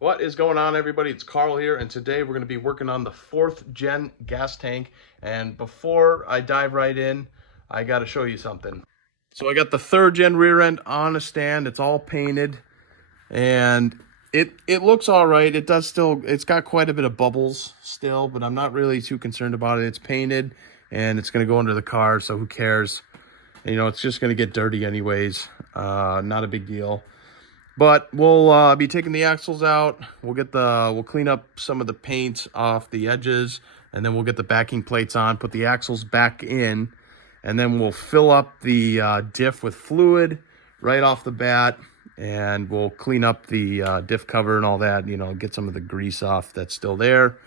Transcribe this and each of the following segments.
What is going on, everybody? It's Carl here, and today we're going to be working on the 4th gen gas tank. And before I dive right in, I got to show you something. So I got the 3rd gen rear end on a stand. It's all painted, and it looks all right. It's got quite a bit of bubbles still, but I'm not really too concerned about it. It's painted, and it's going to go under the car, so who cares? You know, it's just going to get dirty anyways. Not a big deal. But we'll be taking the axles out. We'll clean up some of the paint off the edges, and then we'll get the backing plates on, put the axles back in, and then we'll fill up the diff with fluid right off the bat, and we'll clean up the diff cover and all that, you know, get some of the grease off that's still there.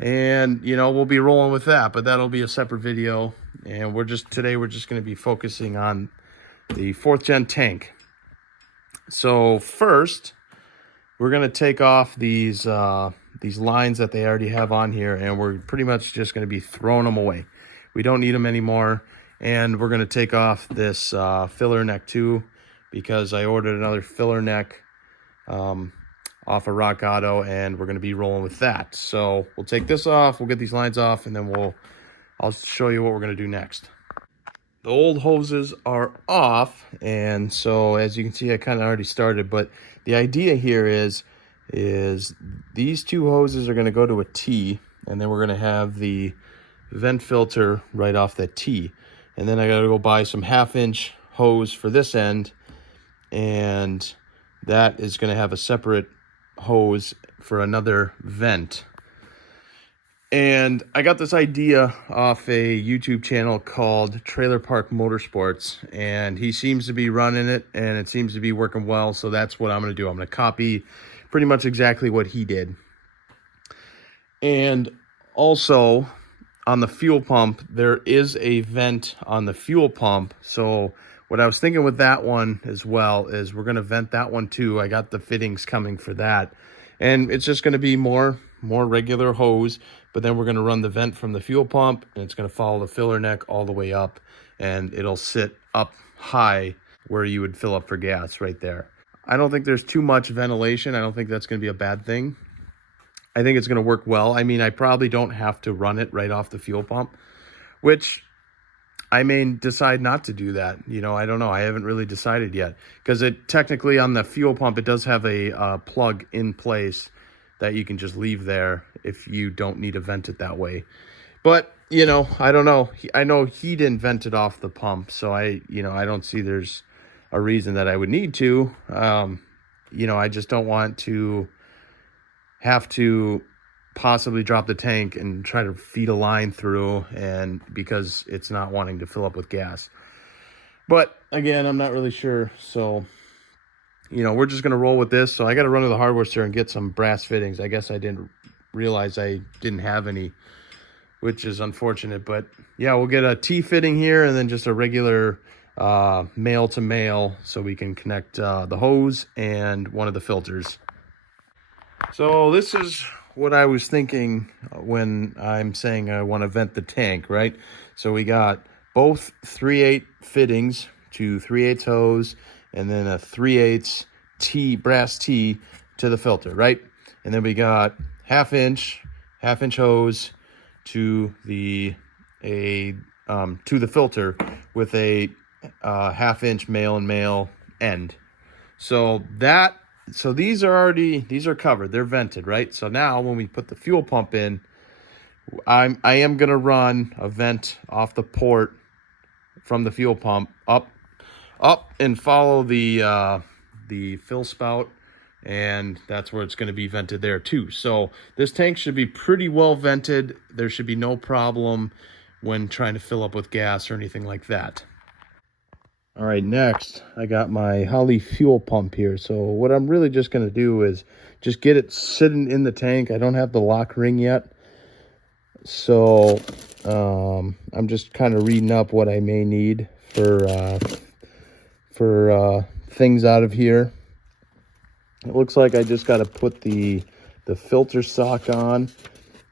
And, you know, we'll be rolling with that, but that'll be a separate video. And today we're just going to be focusing on the 4th gen tank. So first, we're going to take off these lines that they already have on here, and we're pretty much just going to be throwing them away. We don't need them anymore, and we're going to take off this filler neck too, because I ordered another filler neck off of Rock Auto, and we're going to be rolling with that. So we'll take this off, we'll get these lines off, and then I'll show you what we're going to do next. The old hoses are off, and so as you can see, I kind of already started, but the idea here is these two hoses are going to go to a T, and then we're going to have the vent filter right off that T. And then I got to go buy some 1/2-inch hose for this end, and that is going to have a separate hose for another vent. And I got this idea off a YouTube channel called Trailer Park Motorsports, and he seems to be running it, and it seems to be working well, so that's what I'm going to do. I'm going to copy pretty much exactly what he did. And also, on the fuel pump, there is a vent on the fuel pump, so what I was thinking with that one as well is we're going to vent that one too. I got the fittings coming for that, and it's just going to be more regular hose, but then we're going to run the vent from the fuel pump, and it's going to follow the filler neck all the way up, and it'll sit up high where you would fill up for gas right there. I don't think there's too much ventilation. I don't think that's going to be a bad thing. I think it's going to work well. I mean, I probably don't have to run it right off the fuel pump, which I may decide not to do that. You know, I don't know. I haven't really decided yet, because it technically on the fuel pump, it does have a plug in place that you can just leave there if you don't need to vent it that way. But, you know, I don't know. I know he didn't vent it off the pump, so I don't see there's a reason that I would need to. You know, I just don't want to have to possibly drop the tank and try to feed a line through, and because it's not wanting to fill up with gas. But again, I'm not really sure, so you know, we're just going to roll with this. So I got to run to the hardware store and get some brass fittings. I guess I didn't realize I didn't have any, which is unfortunate. But yeah, we'll get a T fitting here, and then just a regular male to male, so we can connect the hose and one of the filters. So this is what I was thinking when I'm saying I want to vent the tank, right? So we got both 3/8 fittings to 3/8 hose, and then a 3/8 T, brass T to the filter, right? And then we got 1/2-inch hose to the filter with a 1/2-inch male and male end. So these are covered, they're vented, right? So now when we put the fuel pump in, I am gonna run a vent off the port from the fuel pump up and follow the fill spout, and that's where it's going to be vented there too. So this tank should be pretty well vented. There should be no problem when trying to fill up with gas or anything like that. All right, next I got my Holley fuel pump here. So what I'm really just going to do is just get it sitting in the tank. I don't have the lock ring yet, so I'm just kind of reading up what I may need for things out of here. It looks like I just got to put the filter sock on,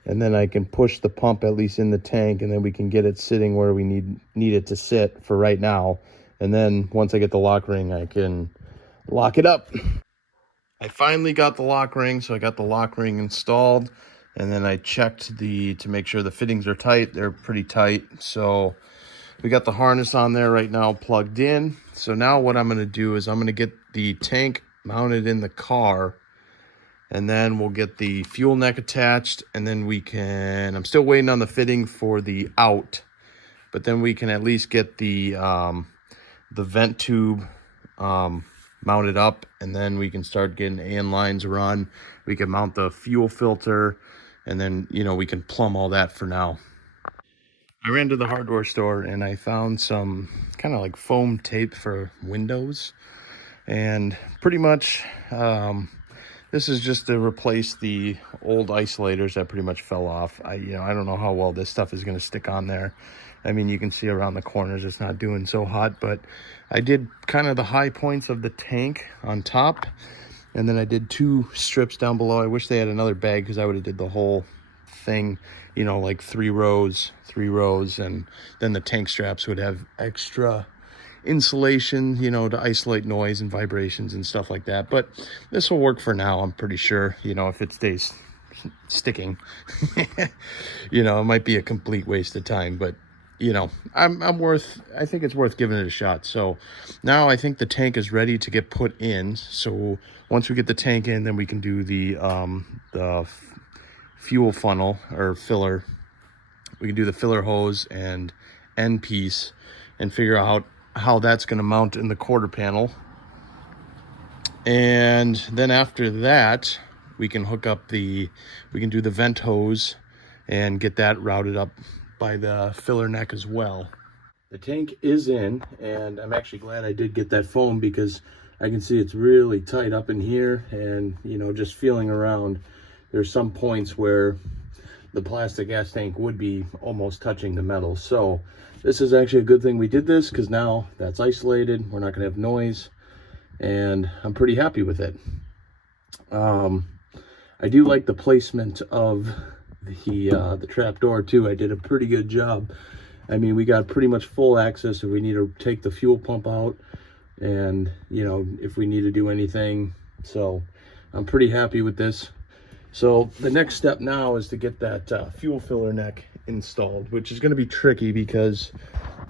and then I can push the pump at least in the tank, and then we can get it sitting where we need it to sit for right now. And then once I get the lock ring, I can lock it up. I finally got the lock ring, so I got the lock ring installed, and then I checked to make sure the fittings are tight. They're pretty tight, so we got the harness on there right now plugged in. So now what I'm going to do is I'm going to get the tank mounted in the car, and then we'll get the fuel neck attached, and then I'm still waiting on the fitting for the out, but then we can at least get the vent tube mounted up, and then we can start getting AN lines run. We can mount the fuel filter, and then, we can plumb all that for now. I ran to the hardware store and I found some kind of like foam tape for windows, and pretty much this is just to replace the old isolators that pretty much fell off. I don't know how well this stuff is going to stick on there. I mean, you can see around the corners it's not doing so hot, but I did kind of the high points of the tank on top, and then I did 2 strips down below. I wish they had another bag because I would have did the whole thing, like 3 rows, and then the tank straps would have extra insulation, to isolate noise and vibrations and stuff like that. But this will work for now, I'm pretty sure. If it stays sticking, it might be a complete waste of time, but I think it's worth giving it a shot. So now I think the tank is ready to get put in. So once we get the tank in, then we can do the fuel funnel or filler. We can do the filler hose and end piece and figure out how that's going to mount in the quarter panel. And then after that, we can we can do the vent hose and get that routed up by the filler neck as well. The tank is in, and I'm actually glad I did get that foam because I can see it's really tight up in here, and just feeling around, there's some points where the plastic gas tank would be almost touching the metal. So this is actually a good thing we did this, because now that's isolated, we're not going to have noise, and I'm pretty happy with it. I do like the placement of the trap door too. I did a pretty good job. I mean, we got pretty much full access if we need to take the fuel pump out, and if we need to do anything. So I'm pretty happy with this. So the next step now is to get that fuel filler neck installed, which is going to be tricky because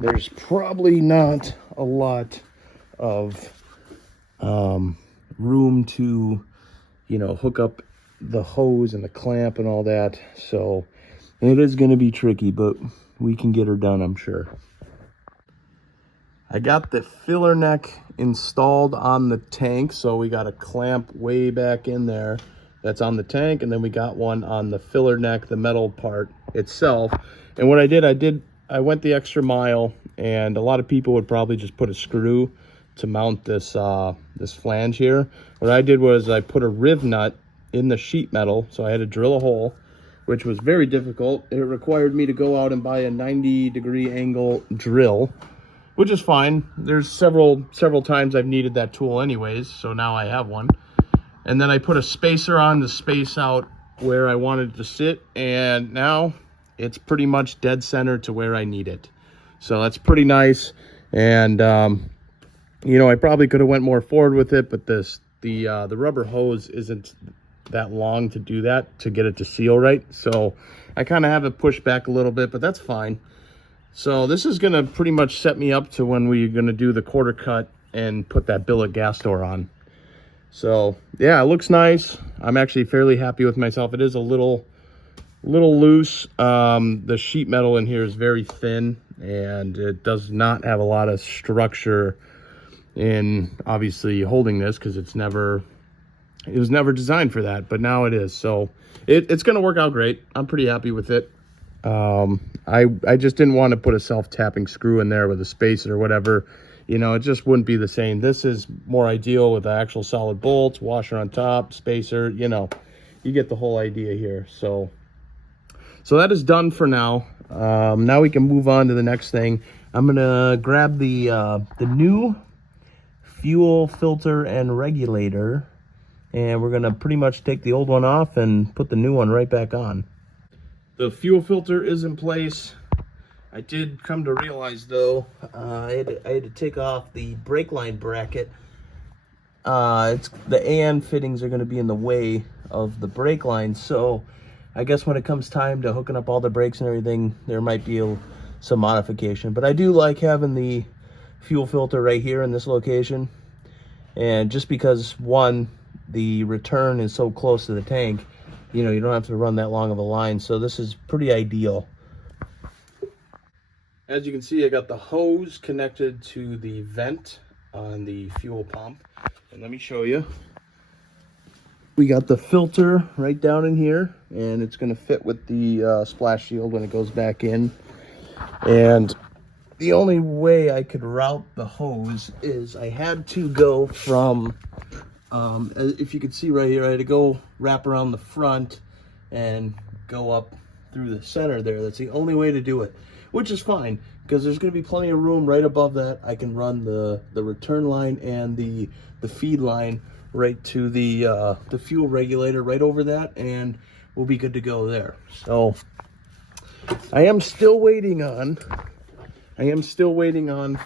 there's probably not a lot of room to hook up the hose and the clamp and all that. So it is going to be tricky, but we can get her done, I'm sure. I got the filler neck installed on the tank, so we got a clamp way back in there that's on the tank, and then we got one on the filler neck, the metal part itself. And what I went the extra mile, and a lot of people would probably just put a screw to mount this this flange here. What I did was I put a riv nut in the sheet metal, so I had to drill a hole, which was very difficult. It required me to go out and buy a 90-degree angle drill, which is fine. There's several times I've needed that tool anyways, so now I have one. And then I put a spacer on to space out where I wanted it to sit, and now it's pretty much dead center to where I need it. So that's pretty nice. And I probably could have went more forward with it, but the rubber hose isn't that long to do that, to get it to seal right. So I kind of have it pushed back a little bit, but that's fine. So this is going to pretty much set me up to when we're going to do the quarter cut and put that billet gas door on. So yeah, it looks nice. I'm actually fairly happy with myself. It is a little loose. The sheet metal in here is very thin, and it does not have a lot of structure in obviously holding this, because it was never designed for that, but now it is. So it's going to work out great. I'm pretty happy with it. I just didn't want to put a self-tapping screw in there with a spacer or whatever. It just wouldn't be the same. This is more ideal with the actual solid bolts, washer on top, spacer. You get the whole idea here. So that is done for now. Now we can move on to the next thing. I'm gonna grab the new fuel filter and regulator, and we're gonna pretty much take the old one off and put the new one right back on. The fuel filter is in place. I did come to realize though, I had to take off the brake line bracket it's the AN fittings are going to be in the way of the brake line. So I guess when it comes time to hooking up all the brakes and everything, there might be some modification. But I do like having the fuel filter right here in this location. And just because, one, the return is so close to the tank, you know, you don't have to run that long of a line. So this is pretty ideal. As you can see, I got the hose connected to the vent on the fuel pump. And let me show you. We got the filter right down in here, and it's going to fit with the splash shield when it goes back in. And the only way I could route the hose is I had to go from, if you can see right here, I had to go wrap around the front and go up through the center there. That's the only way to do it, which is fine because there's going to be plenty of room right above that. I can run the return line and the feed line right to the fuel regulator right over that, and we'll be good to go there. So I am still waiting on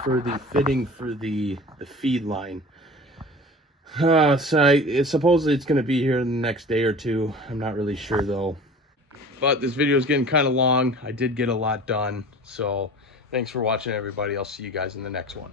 for the fitting for the feed line. Supposedly it's going to be here in the next day or two. I'm not really sure though. But this video is getting kind of long. I did get a lot done. So thanks for watching, everybody. I'll see you guys in the next one.